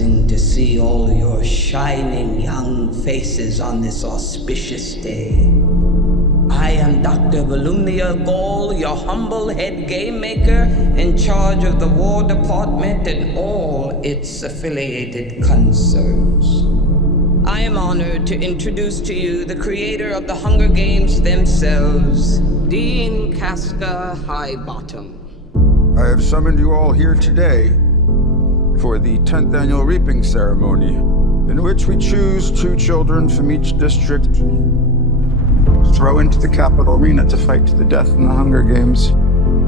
mesmerizing to see all your shining young faces on this auspicious day. I am Dr. Volumnia Gall, your humble head game maker in charge of the War Department and all its affiliated concerns. I am honored to introduce to you the creator of the Hunger Games themselves, Dean Casca Highbottom. I have summoned you all here today for the 10th annual reaping ceremony, in which we choose 2 children from each district, throw into the capital arena to fight to the death in the Hunger Games.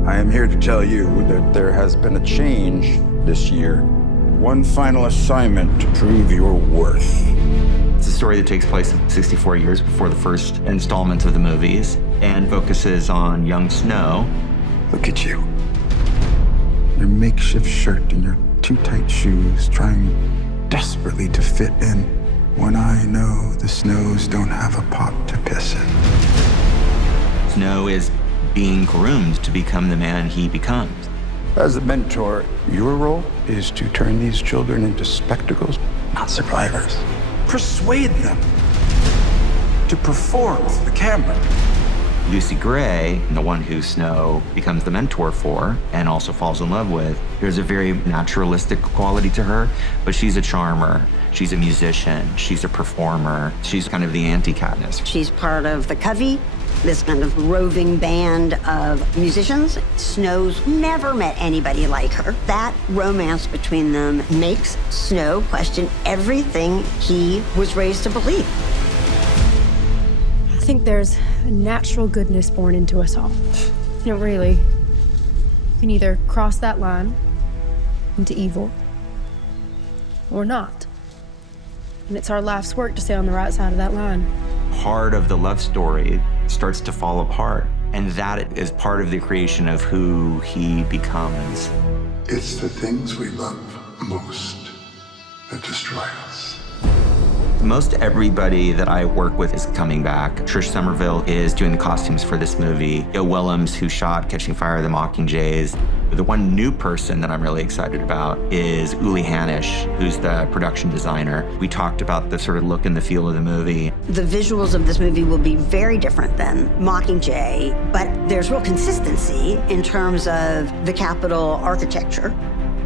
I am here to tell you that there has been a change this year. One final assignment to prove your worth. It's a story that takes place 64 years before the first installment of the movies and focuses on young Snow. Look at you. Your makeshift shirt and your too tight shoes, trying desperately to fit in when I know the Snows don't have a pot to piss in. Snow is being groomed to become the man he becomes. As a mentor, your role is to turn these children into spectacles, not survivors. Persuade them to perform for the camera. Lucy Gray, the one who Snow becomes the mentor for and also falls in love with, there's a very naturalistic quality to her, but she's a charmer, she's a musician, she's a performer, she's kind of the anti-Katniss. She's part of the Covey, this kind of roving band of musicians. Snow's never met anybody like her. That romance between them makes Snow question everything he was raised to believe. I think there's a natural goodness born into us all. You know, really, you can either cross that line into evil or not. And it's our life's work to stay on the right side of that line. Part of the love story starts to fall apart, and that is part of the creation of who he becomes. It's the things we love most that destroy us. Most everybody that I work with is coming back. Trish Somerville is doing the costumes for this movie. Joe Willems, who shot Catching Fire, the Mockingjays. The one new person that I'm really excited about is Uli Hanisch, who's the production designer. We talked about the sort of look and the feel of the movie. The visuals of this movie will be very different than Mockingjay, but there's real consistency in terms of the Capitol architecture.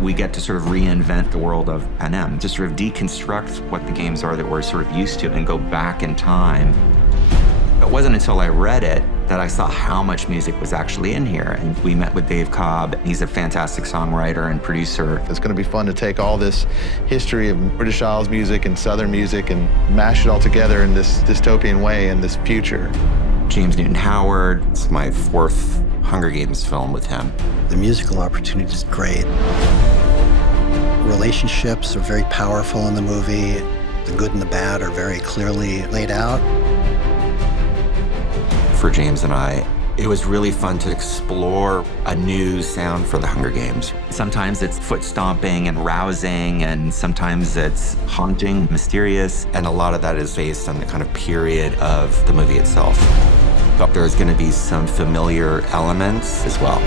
We get to sort of reinvent the world of Panem, to sort of deconstruct what the games are that we're sort of used to and go back in time. It wasn't until I read it that I saw how much music was actually in here. And we met with Dave Cobb. He's a fantastic songwriter and producer. It's going to be fun to take all this history of British Isles music and Southern music and mash it all together in this dystopian way in this future. James Newton Howard. It's my 4th Hunger Games film with him. The musical opportunity is great. Relationships are very powerful in the movie. The good and the bad are very clearly laid out. For James and I, it was really fun to explore a new sound for the Hunger Games. Sometimes it's foot stomping and rousing, and sometimes it's haunting, mysterious, and a lot of that is based on the kind of period of the movie itself. But there's going to be some familiar elements as well.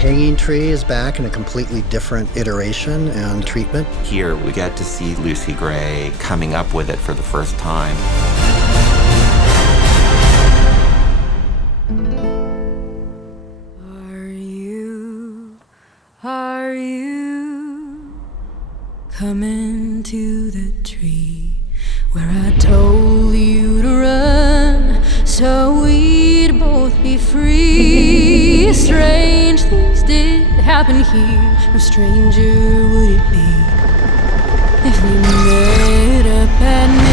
Hanging Tree is back in a completely different iteration and treatment. Here, we get to see Lucy Gray coming up with it for the first time. Are you coming to the tree where I told you to run so we'd both be free? Strange things did happen here, no stranger would it be if we met up at night.